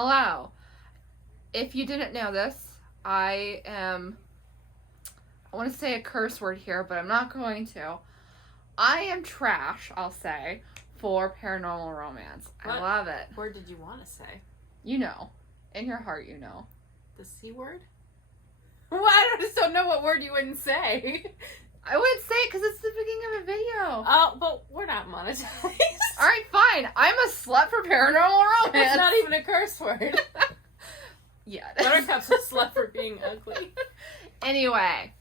Hello. If you didn't know this, I want to say a curse word here, but I'm not going to. I am trash, I'll say, for paranormal romance. What I love it. Word did you want to say? You know. In your heart, you know. The C word? Well, I just don't know what word you wouldn't say. I would say it because it's the beginning of a video. Oh, but we're not monetized. Alright, fine. I'm a slut for paranormal romance. It's not even a curse word. Yeah. Buttercup's a slut for being ugly. Anyway,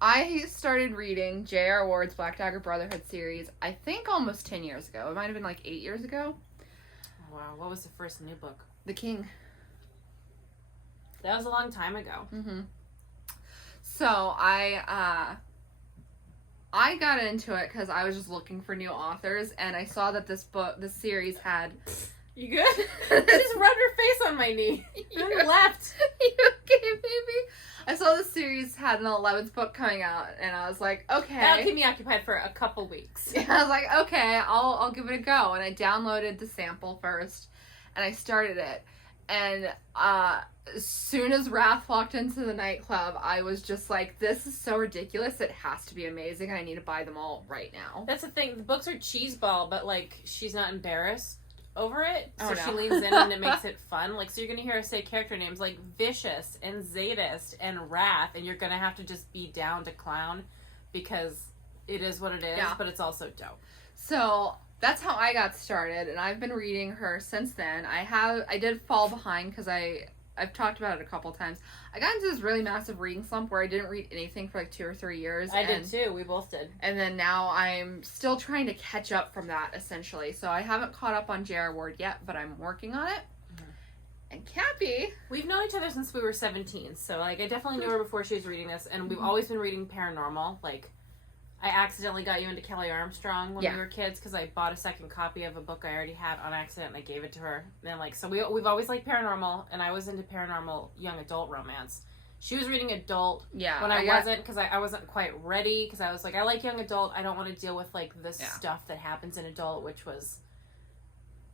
I started reading J.R. Ward's Black Dagger Brotherhood series, I think almost 10 years ago. It might have been like 8 years ago. Wow, what was the first new book? The King. That was a long time ago. Mm-hmm. So I got into it because I was just looking for new authors, and I saw that this series had... You good? I just rubbed her face on my knee. You left. You okay, baby? I saw the series had an 11th book coming out, and I was like, okay. That'll keep me occupied for a couple weeks. Yeah, I was like, okay, I'll give it a go. And I downloaded the sample first, and I started it. And as soon as Wrath walked into the nightclub, I was just like, this is so ridiculous. It has to be amazing. I need to buy them all right now. That's the thing. The books are cheeseball, but, like, she's not embarrassed over it, so no. she leans in and it makes it fun. Like, so you're gonna hear her say character names like Vicious and Zadist and Wrath, and you're gonna have to just be down to clown because it is what it is, but it's also dope. So that's how I got started, and I've been reading her since then. I did fall behind because I've talked about it a couple times. I got into this really massive reading slump where I didn't read anything for like 2 or 3 years. I did too. We both did. And then now I'm still trying to catch up from that, essentially. So I haven't caught up on J.R. Ward yet, but I'm working on it. Mm-hmm. And Cappy... We've known each other since we were 17, so like I definitely knew her before she was reading this, and we've always been reading paranormal. Like, I accidentally got you into Kelly Armstrong when we were kids because I bought a second copy of a book I already had on accident and I gave it to her. And like, so we've always liked paranormal, and I was into paranormal young adult romance. She was reading adult when I wasn't, because I wasn't quite ready, because I was like, I like young adult. I don't want to deal with like this stuff that happens in adult, which was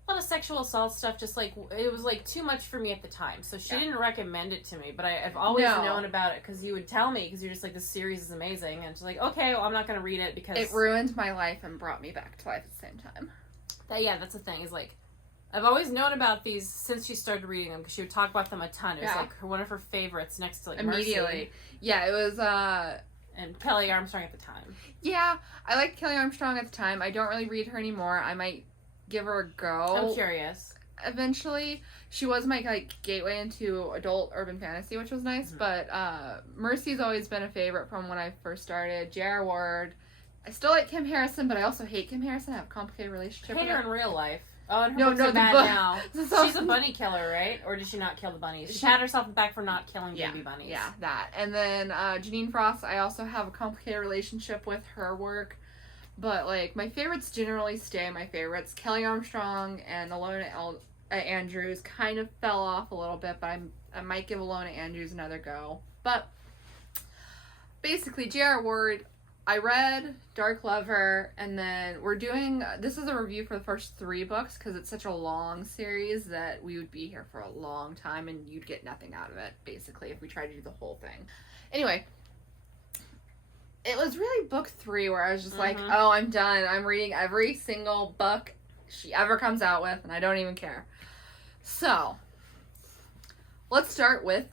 a lot of sexual assault stuff. Just like, it was like too much for me at the time. So she didn't recommend it to me, but I've always known about it because you would tell me, because you're just like, this series is amazing, and she's like, okay, well, I'm not going to read it because it ruined my life and brought me back to life at the same time. That's the thing, is like, I've always known about these since she started reading them, because she would talk about them a ton. It was like one of her favorites next to like immediately. Mercy. Yeah, it was and Kelly Armstrong at the time. Yeah, I liked Kelly Armstrong at the time. I don't really read her anymore. I might give her a go. I'm curious. Eventually, she was my like gateway into adult urban fantasy, which was nice. Mm-hmm. But Mercy's always been a favorite from when I first started. J.R. Ward. I still like Kim Harrison, but I also hate Kim Harrison. I have a complicated relationship with her in real life. Oh, and her books are bad now. So, she's a bunny killer, right? Or did she not kill the bunnies? She pat herself in the back for not killing baby bunnies. Yeah, that. And then Janine Frost, I also have a complicated relationship with her work. But, like, my favorites generally stay my favorites. Kelly Armstrong and Alona Andrews kind of fell off a little bit, but I might give Alona Andrews another go. But, basically, J.R. Ward... I read Dark Lover, and then we're doing... This is a review for the first 3 books, because it's such a long series that we would be here for a long time, and you'd get nothing out of it, basically, if we tried to do the whole thing. Anyway, it was really book 3 where I was just like, oh, I'm done. I'm reading every single book she ever comes out with, and I don't even care. So, let's start with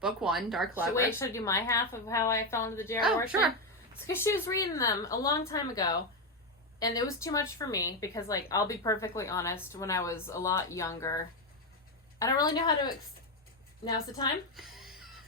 book 1, Dark Lover. So wait, should I do my half of how I fell into the J.R. Ward? Sure. Because she was reading them a long time ago, and it was too much for me, because, like, I'll be perfectly honest, when I was a lot younger, I don't really know how to, now's the time?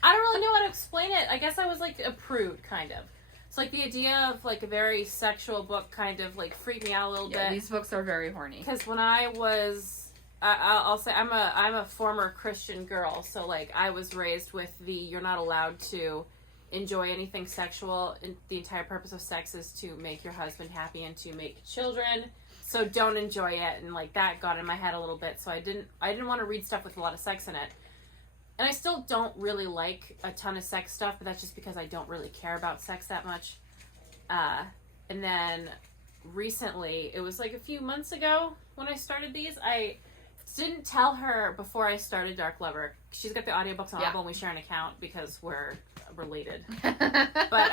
I don't really know how to explain it. I guess I was, like, a prude, kind of. It's like the idea of, like, a very sexual book kind of, like, freaked me out a little bit. These books are very horny. Because when I was, I'll say, I'm a former Christian girl, so, like, I was raised with you're not allowed to enjoy anything sexual, and the entire purpose of sex is to make your husband happy and to make children, so don't enjoy it, and like that got in my head a little bit, so I didn't want to read stuff with a lot of sex in it. And I still don't really like a ton of sex stuff, but that's just because I don't really care about sex that much. And then recently, it was like a few months ago when I started these, Didn't tell her before I started Dark Lover. She's got the audiobooks on Audible and we share an account because we're related. But,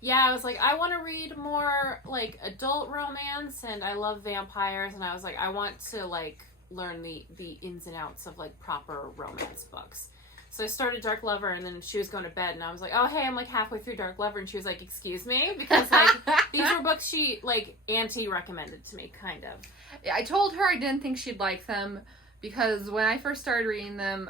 yeah, I was like, I want to read more, like, adult romance, and I love vampires, and I was like, I want to, like, learn the ins and outs of, like, proper romance books. So I started Dark Lover, and then she was going to bed, and I was like, oh, hey, I'm, like, halfway through Dark Lover, and she was like, excuse me? Because, like, these were books she, like, Auntie recommended to me, kind of. Yeah, I told her I didn't think she'd like them, because when I first started reading them,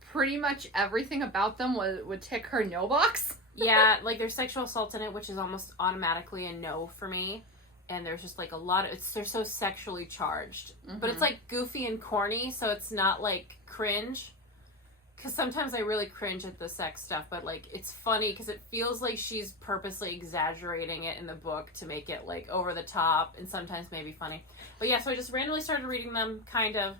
pretty much everything about them would tick her no box. Yeah, like, there's sexual assault in it, which is almost automatically a no for me. And there's just, like, a lot of... they're so sexually charged. Mm-hmm. But it's, like, goofy and corny, so it's not, like, cringe. Because sometimes I really cringe at the sex stuff, but, like, it's funny because it feels like she's purposely exaggerating it in the book to make it, like, over the top and sometimes maybe funny. But, yeah, so I just randomly started reading them, kind of.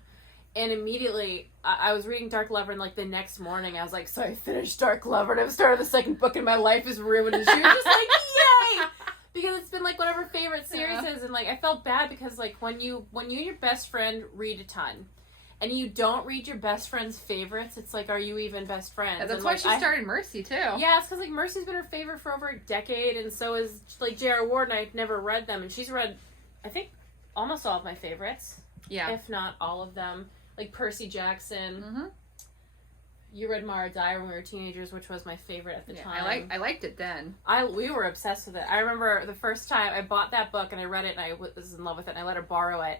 And immediately, I was reading Dark Lover, and, like, the next morning, I was like, so I finished Dark Lover, and I've started the second book, and my life is ruined. And she was just like, yay! Because it's been, like, one of her favorite series is, and, like, I felt bad because, like, when you and your best friend read a ton, and you don't read your best friend's favorites, it's like, are you even best friends? That's and, why like, she started Mercy, too. Yeah, it's because, like, Mercy's been her favorite for over a decade, and so is, like, J.R. Ward, and I've never read them, and she's read, I think, almost all of my favorites. Yeah. If not all of them. Like Percy Jackson. Mm-hmm. You read Mara Dyer when we were teenagers, which was my favorite at the time. I liked it then. We were obsessed with it. I remember the first time I bought that book and I read it and I was in love with it and I let her borrow it.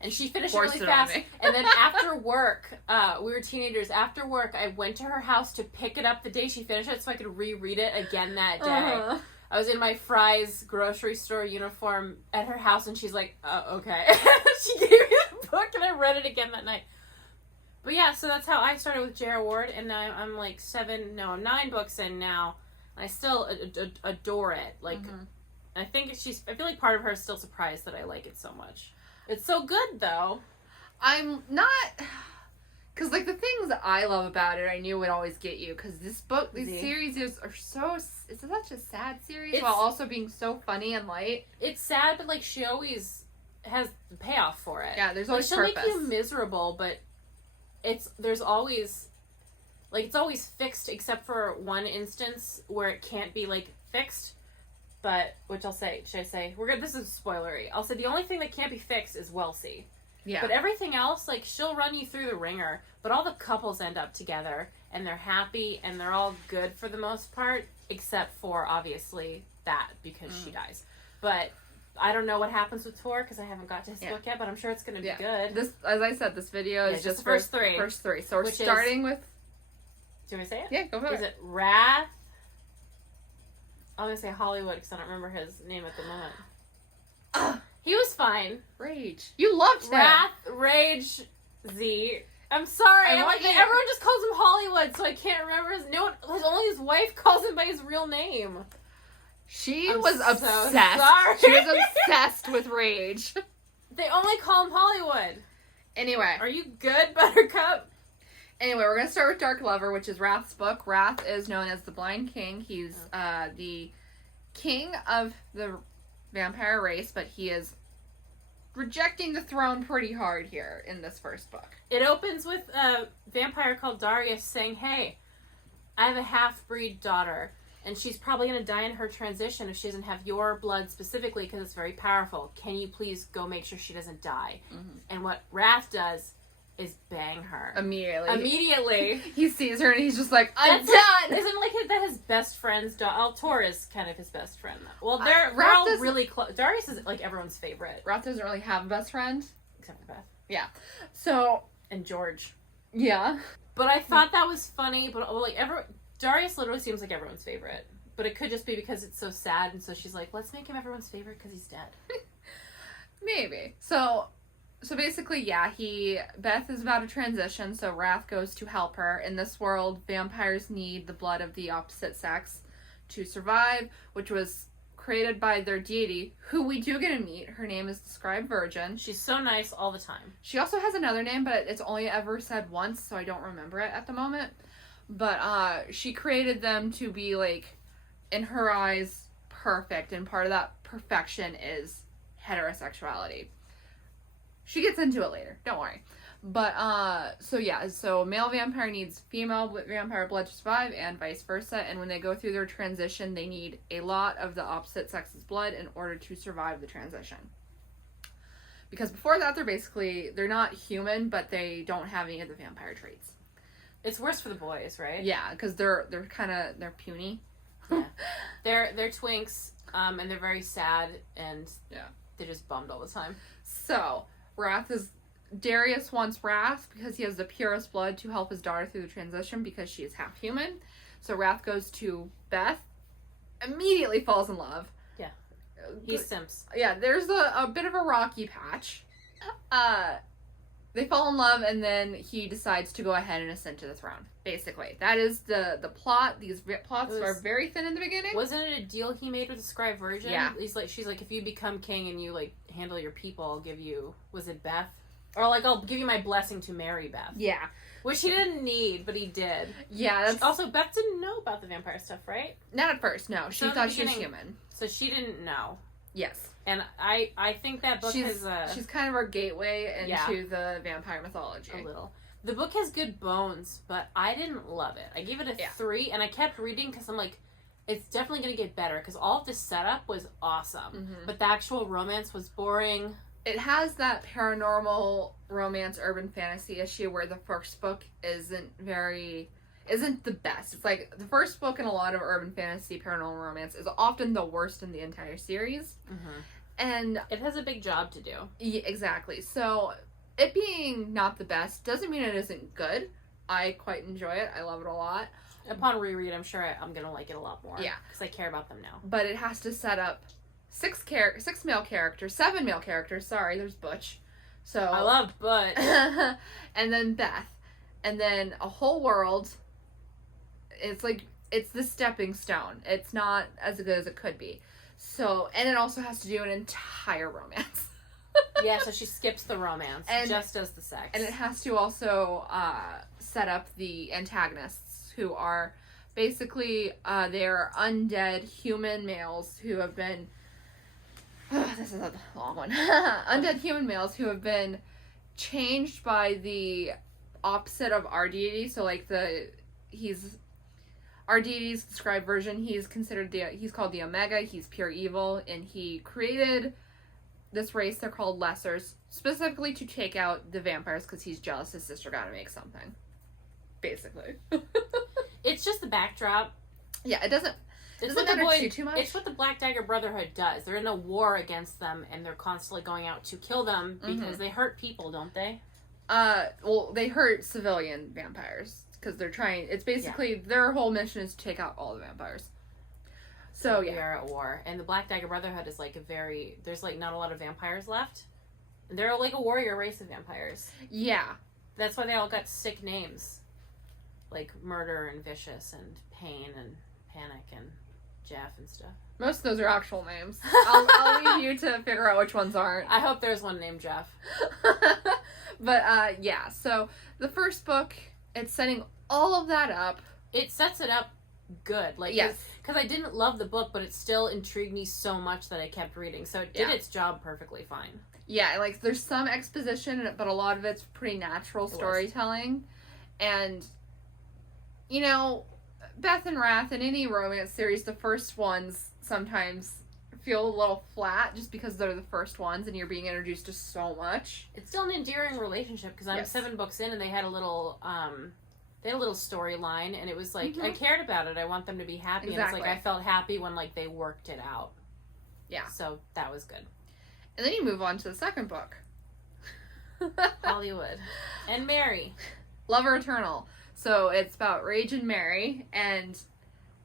And she finished it really fast. And then after work, we were teenagers. After work, I went to her house to pick it up the day she finished it so I could reread it again that day. Uh-huh. I was in my Fry's grocery store uniform at her house and she's like, okay. She gave me the book and I read it again that night. But yeah, so that's how I started with J.R. Ward, and I'm like 9 books in now, and I still adore it. Like, I think I feel like part of her is still surprised that I like it so much. It's so good, though. I'm not, because, like, the things that I love about it, I knew would always get you, because these series are so, it's such a sad series, while also being so funny and light. It's sad, but, like, she always has the payoff for it. Yeah, there's always purpose. She'll make you miserable, but there's always, like, it's always fixed except for one instance where it can't be, like, fixed, but, should I say, this is spoilery. I'll say the only thing that can't be fixed is Wellesley. Yeah. But everything else, like, she'll run you through the ringer, but all the couples end up together, and they're happy, and they're all good for the most part, except for, obviously, that, because she dies. But I don't know what happens with Tor because I haven't got to his book yet, but I'm sure it's going to be good. This, as I said, this video is just the first three. First three. So we're starting with... Do you want me to say it? Yeah, go for it. Is it Wrath? I'm going to say Hollywood because I don't remember his name at the moment. He was fine. Rage. You loved him. Wrath, Rage, Z. I'm sorry. Everyone just calls him Hollywood, so I can't remember only his wife calls him by his real name. She was obsessed. Sorry. She was obsessed with Rage. They only call him Hollywood. Anyway. Are you good, Buttercup? Anyway, we're going to start with Dark Lover, which is Wrath's book. Wrath is known as the Blind King. He's the king of the vampire race, but he is rejecting the throne pretty hard here in this first book. It opens with a vampire called Darius saying, hey, I have a half-breed daughter. And she's probably going to die in her transition if she doesn't have your blood specifically because it's very powerful. Can you please go make sure she doesn't die? Mm-hmm. And what Wrath does is bang her. Immediately. He sees her and he's just like, I'm done! Isn't like that his best friend's daughter? Tor is kind of his best friend. Well, they're all really close. Darius is like everyone's favorite. Wrath doesn't really have a best friend. Except for Beth. Yeah. So. And George. Yeah. But I thought that was funny, but like Darius literally seems like everyone's favorite. But it could just be because it's so sad, and so she's like, let's make him everyone's favorite because he's dead. Maybe. So basically, yeah, Beth is about to transition, so Wrath goes to help her. In this world, vampires need the blood of the opposite sex to survive, which was created by their deity, who we do get to meet. Her name is the Scribe Virgin. She's so nice all the time. She also has another name, but it's only ever said once, so I don't remember it at the moment. But she created them to be, like, in her eyes, perfect. And part of that perfection is heterosexuality. She gets into it later. Don't worry. But, so male vampire needs female vampire blood to survive and vice versa. And when they go through their transition, they need a lot of the opposite sex's blood in order to survive the transition. Because before that, they're not human, but they don't have any of the vampire traits. It's worse for the boys, right? Yeah, because they're puny. Yeah. They're twinks, and they're very sad, and they're just bummed all the time. So, Darius wants Wrath because he has the purest blood to help his daughter through the transition because she is half human. So Wrath goes to Beth, immediately falls in love. Yeah. He simps. Yeah, there's a bit of a rocky patch. They fall in love, and then he decides to go ahead and ascend to the throne. Basically, that is the plot. These plots are very thin in the beginning. Wasn't it a deal he made with the scribe virgin? Yeah. She's like, if you become king and you like handle your people, I'll give you. Was it Beth? Or like, I'll give you my blessing to marry Beth. Yeah. Which he didn't need, but he did. Yeah. Also, Beth didn't know about the vampire stuff, right? Not at first. No, she thought she was human. So she didn't know. Yes. And I think that book she's kind of our gateway into the vampire mythology. A little. The book has good bones, but I didn't love it. I gave it a 3, and I kept reading because I'm like, it's definitely going to get better because all of this setup was awesome. Mm-hmm. But the actual romance was boring. It has that paranormal romance urban fantasy issue where the first book isn't the best. It's like the first book in a lot of urban fantasy paranormal romance is often the worst in the entire series. Mm-hmm. And it has a big job to do. Yeah, exactly. So it being not the best doesn't mean it isn't good. I quite enjoy it. I love it a lot. Upon reread, I'm sure I'm going to like it a lot more. Yeah. Because I care about them now. But it has to set up 6 male characters, 7 male characters. Sorry, there's Butch. So I love Butch. And then Beth. And then a whole world. It's like, it's the stepping stone. It's not as good as it could be. So, and it also has to do an entire romance. Yeah, so she skips the romance, just does the sex. And it has to also set up the antagonists, who are basically, they're undead human males who have been, this is a long one, undead human males who have been changed by the opposite of our deity, so like our deity's described version, he's called the Omega, he's pure evil, and he created this race, they're called Lessers, specifically to take out the vampires because he's jealous his sister got to make something. Basically. It's just the backdrop. Yeah, it doesn't matter too much. It's what the Black Dagger Brotherhood does. They're in a war against them, and they're constantly going out to kill them because they hurt people, don't they? Well, they hurt civilian vampires. Because they're trying, it's basically, their whole mission is to take out all the vampires. So, we are at war. And the Black Dagger Brotherhood is like there's like not a lot of vampires left. They're like a warrior race of vampires. Yeah. That's why they all got sick names. Like Murder and Vicious and Pain and Panic and Jeff and stuff. Most of those are actual names. I'll leave you to figure out which ones aren't. I hope there's one named Jeff. But, yeah, so the first book, it's setting all of that up. It sets it up good. Like, yes. Because I didn't love the book, but it still intrigued me so much that I kept reading. So it did its job perfectly fine. Yeah, like, there's some exposition, but a lot of it's pretty natural storytelling. And, you know, Beth and Wrath, in any romance series, the first ones sometimes feel a little flat just because they're the first ones and you're being introduced to so much. It's still an endearing relationship because I'm 7 books in and they had a little storyline and it was like I cared about it. I want them to be happy. Exactly. And it's like I felt happy when like they worked it out. Yeah. So that was good. And then you move on to the second book. Hollywood. And Mary. Lover Eternal. So it's about Rage and Mary, and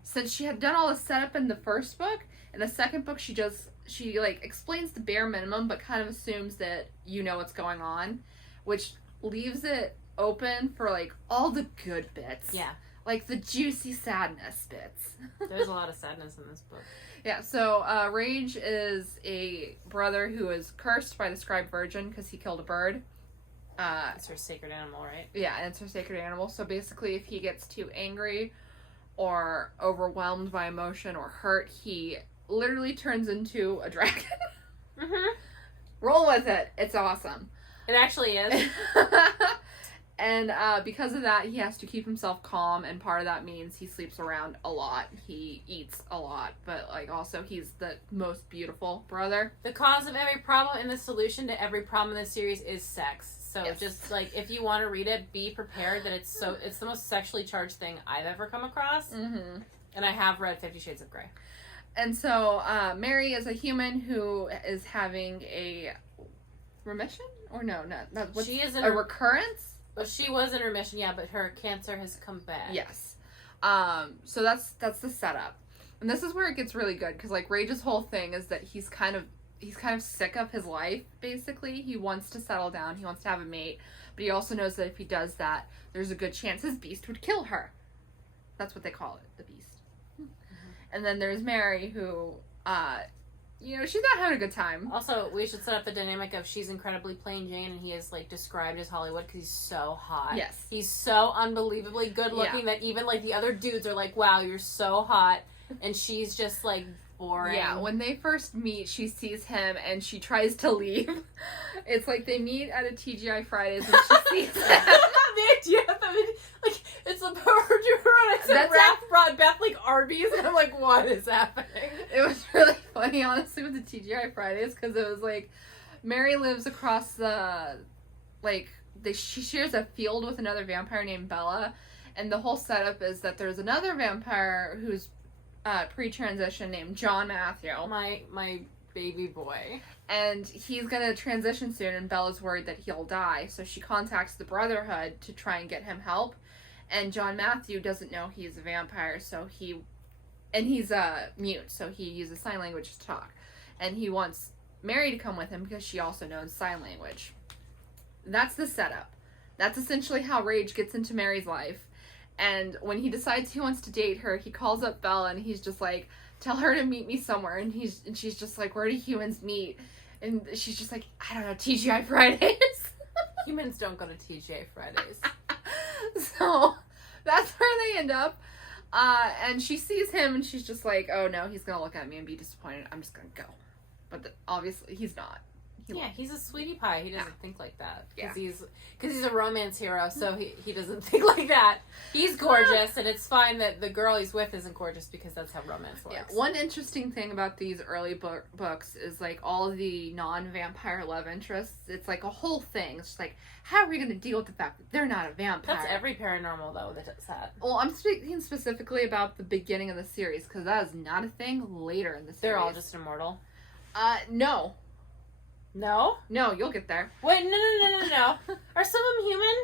since she had done all the setup in the first book, in the second book she like explains the bare minimum but kind of assumes that you know what's going on, which leaves it open for like all the good bits. Yeah. Like the juicy sadness bits. There's a lot of sadness in this book. Yeah, so Rage is a brother who is cursed by the scribe virgin because he killed a bird. It's her sacred animal, right? Yeah, and it's her sacred animal. So basically, if he gets too angry or overwhelmed by emotion or hurt, he literally turns into a dragon. Mm-hmm. Roll with it. It's awesome. It actually is. And because of that, he has to keep himself calm, and part of that means he sleeps around a lot. He eats a lot, but like also he's the most beautiful brother. The cause of every problem and the solution to every problem in this series is sex. So just like if you want to read it, be prepared that it's the most sexually charged thing I've ever come across. Mm-hmm. And I have read 50 Shades of Grey. And so Mary is a human who is having a remission, or no, not she is a recurrence. Well, she was in remission, yeah, but her cancer has come back. Yes. So that's the setup. And this is where it gets really good, because like Rage's whole thing is that he's kind of sick of his life, basically. He wants to settle down, he wants to have a mate, but he also knows that if he does that, there's a good chance his beast would kill her. That's what they call it, the beast. Mm-hmm. And then there's Mary, who she's not having a good time. Also, we should set up the dynamic of she's incredibly plain Jane, and he is like described as Hollywood because he's so hot. Yes. He's so unbelievably good looking that even like the other dudes are like, wow, you're so hot. And she's just like boring. Yeah, when they first meet, she sees him and she tries to leave. It's like they meet at a TGI Fridays and she sees him. The idea of them, like, it's a power to run. I said, Raph brought Beth like Arby's, and I'm like, what is happening? It was really funny, honestly, with the TGI Fridays, because it was like, Mary lives across the, like, she shares a field with another vampire named Bella, and the whole setup is that there's another vampire who's pre-transition named John Matthew. My baby boy. And he's gonna transition soon, and Bella's worried that he'll die, so she contacts the Brotherhood to try and get him help. And John Matthew doesn't know he's a vampire, so he's mute, so he uses sign language to talk. And he wants Mary to come with him because she also knows sign language. That's the setup. That's essentially how Rage gets into Mary's life. And when he decides he wants to date her, he calls up Bella and he's just like, tell her to meet me somewhere. And she's just like, where do humans meet? And she's just like, I don't know, TGI Fridays. Humans don't go to TGI Fridays. So that's where they end up. And she sees him and she's just like, oh no, he's gonna look at me and be disappointed. I'm just gonna go. But obviously he's not. He's a sweetie pie. He doesn't think like that. Yeah. Because he's a romance hero, so he doesn't think like that. He's gorgeous, and it's fine that the girl he's with isn't gorgeous because that's how romance works. Yeah. One interesting thing about these early books is like all of the non-vampire love interests. It's like a whole thing. It's just like, how are we going to deal with the fact that they're not a vampire? That's every paranormal, though, that does that. Well, I'm speaking specifically about the beginning of the series, because that is not a thing later in the series. They're all just immortal? No. No? No, you'll get there. Wait, no. Are some of them human?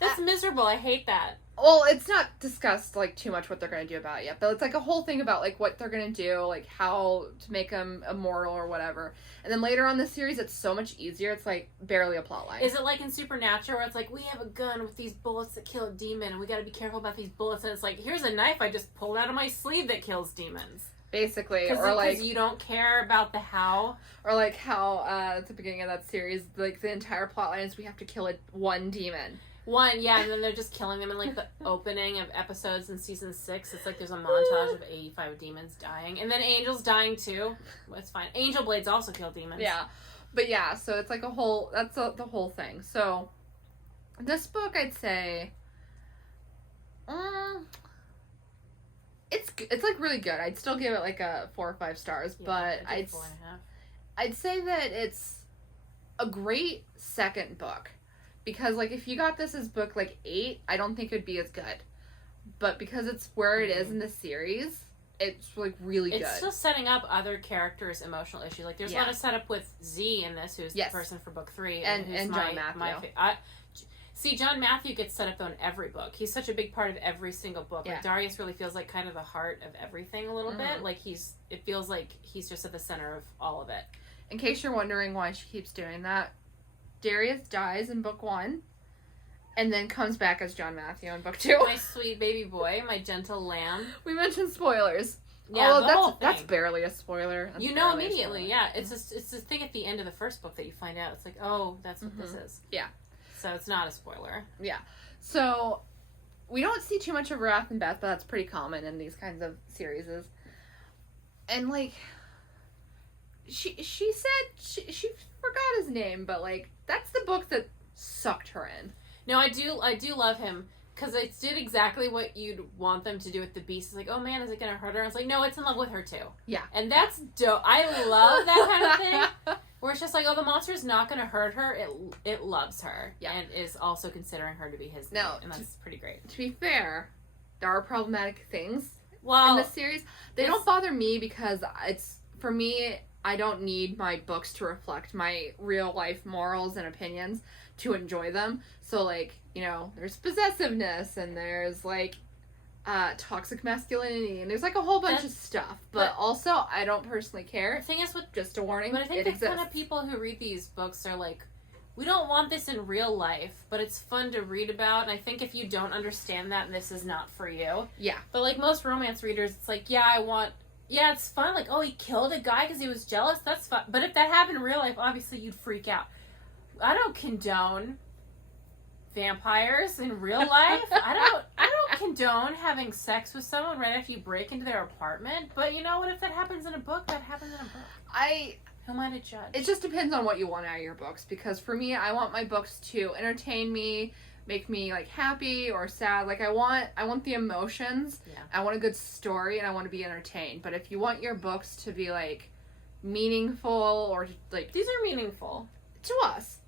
That's miserable. I hate that. Well, it's not discussed, like, too much what they're going to do about it yet, but it's, like, a whole thing about, like, what they're going to do, like, how to make them immortal or whatever. And then later on in the series, it's so much easier. It's, like, barely a plot line. Is it like in Supernatural where it's like, we have a gun with these bullets that kill a demon, and we got to be careful about these bullets, and it's like, here's a knife I just pulled out of my sleeve that kills demons. Basically, or like, because you don't care about the how, or like how at the beginning of that series, like the entire plot line is we have to kill one demon. And then they're just killing them in like the opening of episodes in season 6. It's like there's a montage of 85 demons dying, and then angels dying too. It's fine. Angel blades also kill demons. Yeah, but yeah, so it's like a whole. That's the whole thing. So this book, I'd say, It's like really good. I'd still give it like a 4 or 5 stars, but I'd 4.5. I'd say that it's a great second book, because like if you got this as book like 8, I don't think it'd be as good. But because it's where it is in the series, it's like really good. It's still setting up other characters' emotional issues. Like there's a lot of setup with Z in this, who's the person for book 3, and John Matthew. See, John Matthew gets set up though in every book. He's such a big part of every single book. Yeah. Like Darius really feels like kind of the heart of everything a little bit. Like it feels like he's just at the center of all of it. In case you're wondering why she keeps doing that, Darius dies in book 1, and then comes back as John Matthew in book 2. My sweet baby boy, my gentle lamb. We mentioned spoilers. Yeah, whole thing. That's barely a spoiler. You know immediately, yeah. It's the thing at the end of the first book that you find out. It's like, oh, that's what this is. Yeah. So it's not a spoiler. Yeah. So we don't see too much of Wrath and Beth, but that's pretty common in these kinds of series. And like, she said she forgot his name, but like that's the book that sucked her in. No, I do love him because it did exactly what you'd want them to do with the beast. It's like, oh man, is it gonna hurt her? I was like, no, it's in love with her too. Yeah, and that's dope. I love that kind of thing. Where it's just like, oh, the monster's not gonna hurt her. It loves her, and is also considering her to be his. No, and that's pretty great. To be fair, there are problematic things in this series. They don't bother me because it's, for me, I don't need my books to reflect my real life morals and opinions to enjoy them. So, like, you know, there's possessiveness and there's, like, toxic masculinity and there's, like, a whole bunch of stuff. But also, I don't personally care. The thing is, with just a warning, but I think the kind of people who read these books are like, we don't want this in real life, but it's fun to read about. And I think if you don't understand that, this is not for you. Yeah. But, like, most romance readers, it's like, yeah, it's fun. Like, oh, he killed a guy because he was jealous. That's fun. But if that happened in real life, obviously you'd freak out. I don't condone vampires in real life. I don't condone having sex with someone right after you break into their apartment. But you know what? If that happens in a book, that happens in a book. Who am I to judge? It just depends on what you want out of your books. Because for me, I want my books to entertain me, make me like happy or sad. Like I want the emotions. Yeah. I want a good story and I want to be entertained. But if you want your books to be like meaningful or like, these are meaningful to us.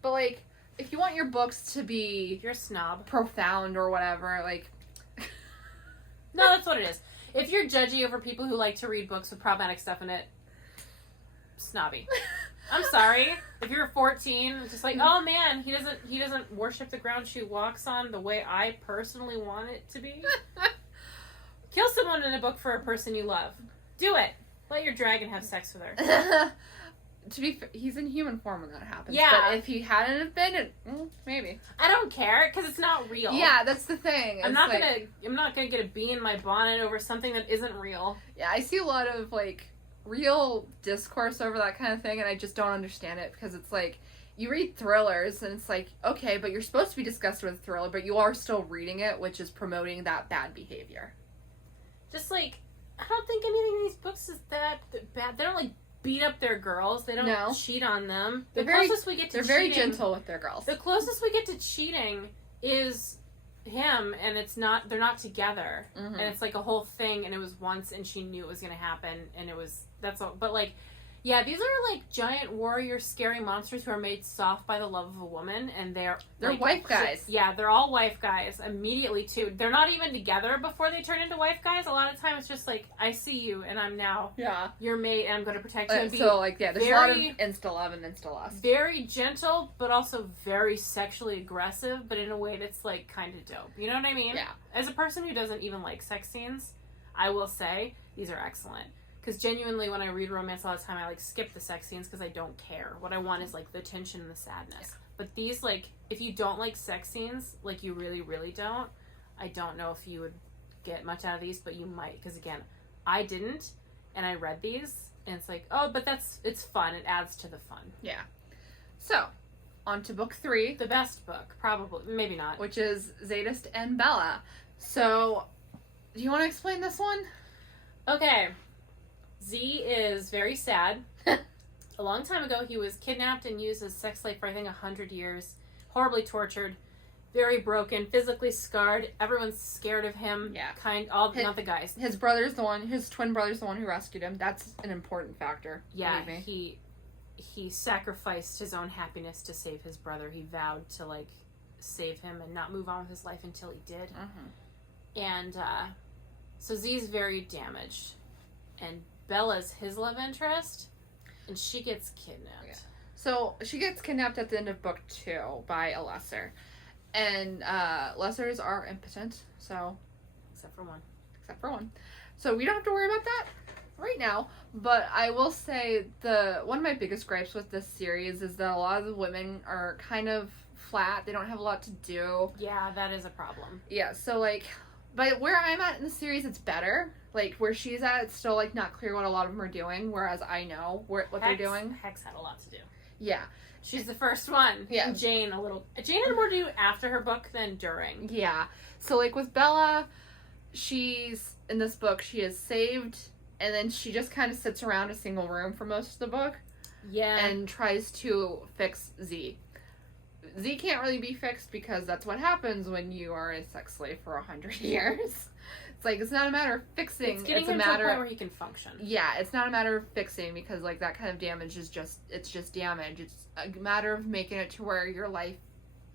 But like if you want your books to be, you're a snob, profound or whatever, like no, that's what it is. If you're judgy over people who like to read books with problematic stuff in it, snobby. I'm sorry. If you're 14, it's just like, oh man, he doesn't worship the ground she walks on the way I personally want it to be. Kill someone in a book for a person you love. Do it. Let your dragon have sex with her. To be fair, he's in human form when that happens. Yeah. But if he hadn't have been, maybe. I don't care because it's not real. Yeah, that's the thing. I'm not gonna get a bee in my bonnet over something that isn't real. Yeah, I see a lot of like real discourse over that kind of thing, and I just don't understand it because it's like you read thrillers and it's like, okay, but you're supposed to be disgusted with a thriller, but you are still reading it, which is promoting that bad behavior. Just like, I don't think anything in these books is that bad. They don't like beat up their girls. They don't cheat on them. They're very gentle with their girls. The closest we get to cheating is him, and they're not together. Mm-hmm. And it's like a whole thing, and it was once, and she knew it was going to happen, and that's all. But like, yeah, these are like giant warrior scary monsters who are made soft by the love of a woman, and they're like, wife guys. Yeah, they're all wife guys immediately too. They're not even together before they turn into wife guys. A lot of times it's just like, I see you and I'm now your mate and I'm going to protect you. And so like, yeah, there's a lot of insta love and insta lust. Very gentle, but also very sexually aggressive, but in a way that's like kind of dope. You know what I mean? Yeah. As a person who doesn't even like sex scenes, I will say these are excellent. Because genuinely, when I read romance all the time, I like skip the sex scenes because I don't care. What I want is like the tension and the sadness. Yeah. But these, like, if you don't like sex scenes, like you really, really don't, I don't know if you would get much out of these, but you might. Because again, I didn't, and I read these, and it's like, oh, but it's fun. It adds to the fun. Yeah. So, on to book 3. The best book, probably. Maybe not. Which is Zadist and Bella. So, do you want to explain this one? Okay. Z is very sad. A long time ago, he was kidnapped and used as sex slave for, I think, 100 years. Horribly tortured. Very broken. Physically scarred. Everyone's scared of him. Yeah. Not the guys. His twin brother's the one who rescued him. That's an important factor. Yeah, he sacrificed his own happiness to save his brother. He vowed to, like, save him and not move on with his life until he did. Mm-hmm. And, so Z's very damaged. And Bella's his love interest, and she gets kidnapped. Yeah. So she gets kidnapped at the end of book 2 by a lesser. And lessers are impotent, so... Except for one. So we don't have to worry about that right now. But I will say one of my biggest gripes with this series is that a lot of the women are kind of flat. They don't have a lot to do. Yeah, that is a problem. Yeah, so like... But where I'm at in the series, it's better. Like, where she's at, it's still, like, not clear what a lot of them are doing, whereas I know what they're doing. Hex had a lot to do. Yeah. She's the first one. Yeah. And Jane had more to do after her book than during. Yeah. So, like, with Bella, in this book, she has saved and then she just kind of sits around a single room for most of the book. Yeah. And tries to fix Z. Z can't really be fixed because that's what happens when you are a sex slave for 100 years. It's like, it's not a matter of fixing. It's getting it's a him matter to a point where he can function. Yeah, it's not a matter of fixing because, like, that kind of damage is just, it's just damage. It's a matter of making it to where your life,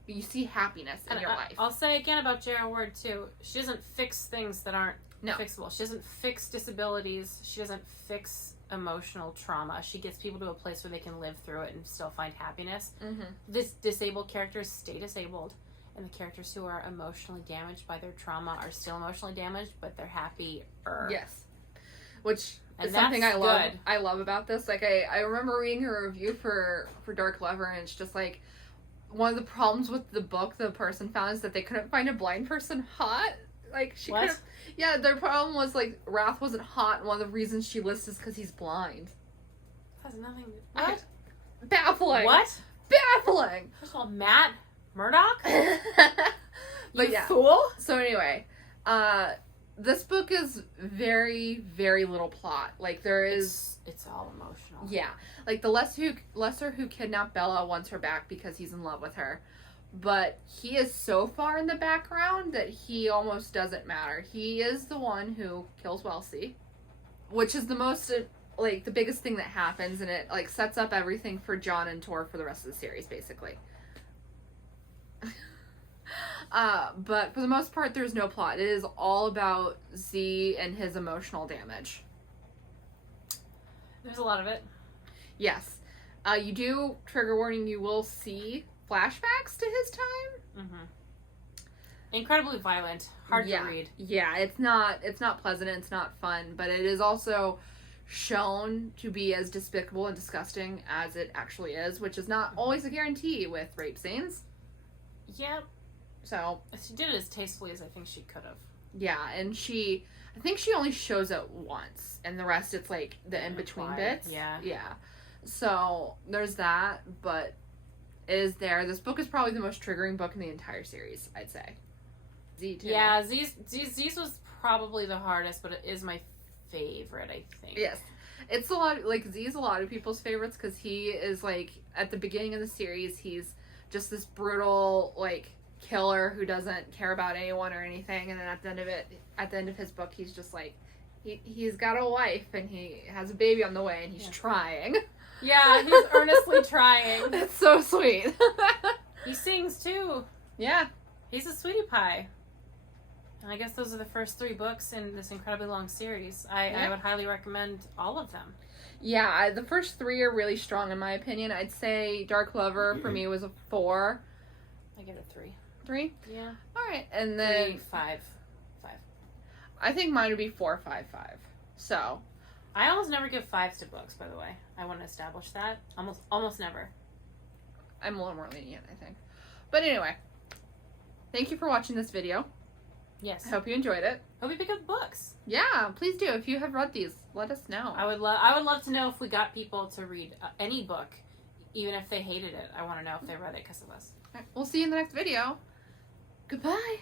you see happiness in your life. I'll say again about J.R. Ward, too. She doesn't fix things that aren't fixable. She doesn't fix disabilities. She doesn't fix emotional trauma. She gets people to a place where they can live through it and still find happiness. Mm-hmm. This disabled characters stay disabled, and the characters who are emotionally damaged by their trauma are still emotionally damaged, but they're happier. Yes. Which and is something I love. Good. I love about this. Like, I remember reading her review for Dark Lover, and it's just like, one of the problems with the book the person found is that they couldn't find a blind person hot. Like, she couldn't. Yeah, their problem was, like, Wrath wasn't hot, and one of the reasons she lists is because he's blind. Has nothing to... What? Baffling. What? Baffling. First of all, Matt Murdock? But you yeah. fool? So anyway, this book is very, very little plot. Like, there is... It's all emotional. Yeah. Like, the lesser who kidnapped Bella wants her back because he's in love with her. But he is so far in the background that he almost doesn't matter. He is the one who kills Wellesley, which is the most, like, the biggest thing that happens, and it, like, sets up everything for John and Tor for the rest of the series, basically. But for the most part, there's no plot. It is all about Z and his emotional damage. There's a lot of it. Yes. You do, trigger warning, you will see flashbacks to his time. Mm-hmm. Incredibly violent. Hard to read. Yeah, it's not pleasant, it's not fun, but it is also shown to be as despicable and disgusting as it actually is, which is not always a guarantee with rape scenes. Yep. So she did it as tastefully as I think she could have. Yeah, and I think she only shows it once, and the rest it's like the in-between bits. Yeah. Yeah. So there's that, but it is there. This book is probably the most triggering book in the entire series, I'd say. Z too. Yeah, Z's was probably the hardest, but it is my favorite, I think. Yes. It's a lot, like, Z is a lot of people's favorites because he is, like, at the beginning of the series, he's just this brutal, like, killer who doesn't care about anyone or anything, and then at the end of his book, he's just like, he's got a wife and he has a baby on the way and he's trying. Yeah, he's earnestly trying. It's so sweet. He sings too. Yeah. He's a sweetie pie. And I guess those are the first 3 books in this incredibly long series. I would highly recommend all of them. Yeah, the first 3 are really strong in my opinion. I'd say Dark Lover for me was a 4. I give it 3. 3? Yeah. Alright, and then... 3, 5. I think mine would be 4, 5, 5. So... I almost never give 5s to books, by the way. I want to establish that. Almost never. I'm a little more lenient, I think. But anyway, thank you for watching this video. Yes. I hope you enjoyed it. Hope you pick up books. Yeah, please do. If you have read these, let us know. I would love to know if we got people to read any book, even if they hated it. I want to know if they read it because of us. All right, we'll see you in the next video. Goodbye.